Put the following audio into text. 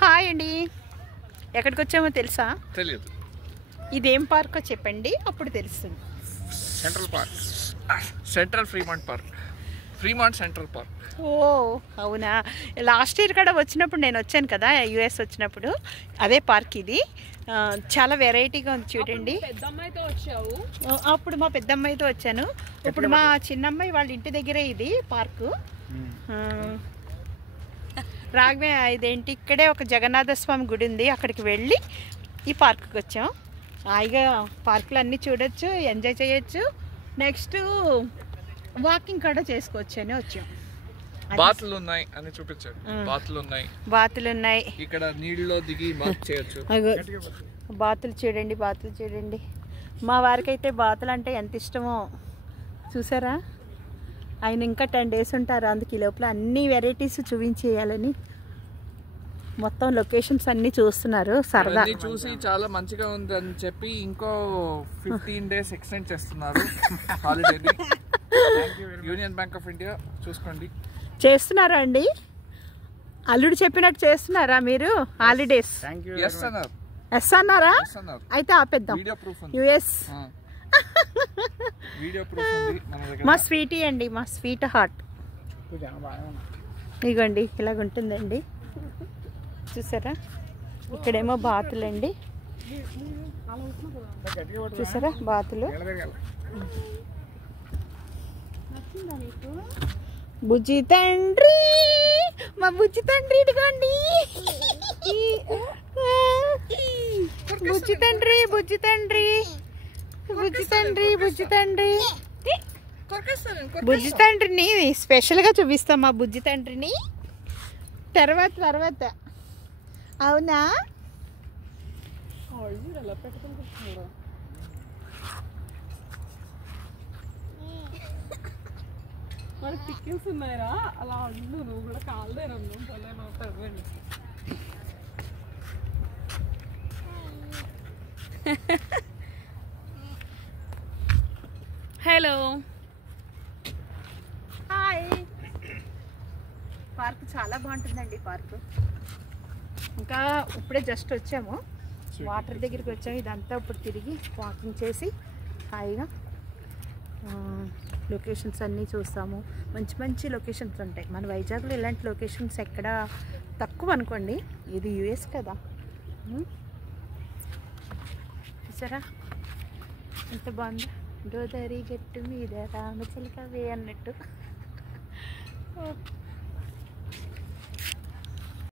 Hi అండి. ఎక్కడికి తెలుసా? తెలియదు. ఇదేం పార్కో చెప్పండి, అప్పుడు తెలుస్తుంది. Central park, central Fremont central park. ఓ అవునా, లాస్ట్ ఇయర్ కూడా వచ్చినప్పుడు నేను వచ్చాను కదా, యుఎస్ వచ్చినప్పుడు. అదే పార్క్ ఇది. చాలా వెరైటీగా ఉంది చూడండి. పెద్దమ్మాయితో వచ్చావు? అప్పుడు మా పెద్దమ్మాయితో వచ్చాను. ఇప్పుడు మా చిన్నమ్మాయి వాళ్ళ ఇంటి దగ్గరే ఇది పార్కు. రాఘవే ఇదేంటి, ఇక్కడే ఒక జగన్నాథ స్వామి గుడి ఉంది, అక్కడికి వెళ్ళి ఈ పార్కుకి వచ్చాం. హాయిగా పార్కులు అన్నీ చూడొచ్చు, ఎంజాయ్ చేయొచ్చు. నెక్స్ట్ వాకింగ్ కూడా చేసుకోవచ్చు అని వచ్చాం. బాతులు ఉన్నాయి అని చూపించాడు. బాతులు ఉన్నాయి ఇక్కడ, నీళ్ళలో దిగి బాత్ చేయొచ్చు. బాతులు చూడండి. మా వారికి అయితే బాతులు అంటే ఎంత ఇష్టమో చూసారా. ఆయన ఇంకా 10 days ఉంటారు, అందుకు ఈ లోపల అన్ని వెరైటీస్ చూపించేయాలని మొత్తం లొకేషన్స్ అన్ని చూస్తున్నారు. సరదా చూసి చాలా మంచిగా ఉంది అని చెప్పి ఇంకో 15 days ఎక్స్టెండ్ చేస్తున్నారు హాలిడేని. యూనియన్ బ్యాంక్ ఆఫ్ ఇండియా చూసుకోండి. చేస్తున్నారా అండి? అల్లుడు చెప్పినట్టు చేస్తున్నారా మీరు హాలిడేస్? ఎస్ అన్నారా? అయితే ఆపేద్దాం. యుఎస్ మా స్వీటీ అండి, మా స్వీట్ హార్ట్. ఇగోండి ఇలాగుంటుందండి, చూసారా. ఇక్కడేమో బాతులండి, చూసారా బాతులు. బుజ్జి తండ్రి, మా బుజ్జి తండ్రి ఇదిగోండి. బుజ్జి తండ్రిని స్పెషల్గా చూపిస్తాం. మా బుజ్జి తండ్రిని తర్వాత అవునా. మనకి పిక్కిల్స్ ఉన్నాయిరా, అలా ఉండు, నువ్వు కూడా కాళ్ళే నన్ను భలే మాట్లాడవేండి. Hello hi. పార్క్ చాలా బాగుంటుందండి. పార్క్ ఇంకా ఇప్పుడే జస్ట్ వచ్చాము, వాటర్ దగ్గరికి వచ్చాము. ఇదంతా ఇప్పుడు తిరిగి వాకింగ్ చేసి హాయిగా లొకేషన్స్ అన్నీ చూస్తాము. మంచి లొకేషన్స్ ఉంటాయి. మన వైజాగ్లో ఇలాంటి లొకేషన్స్ ఎక్కడ తక్కువ అనుకోండి. ఇది యుఎస్ కదా. చూసారా ఎంత బాగుందో. గోదావరి గట్టు మీద రామచిలకవే అన్నట్టు.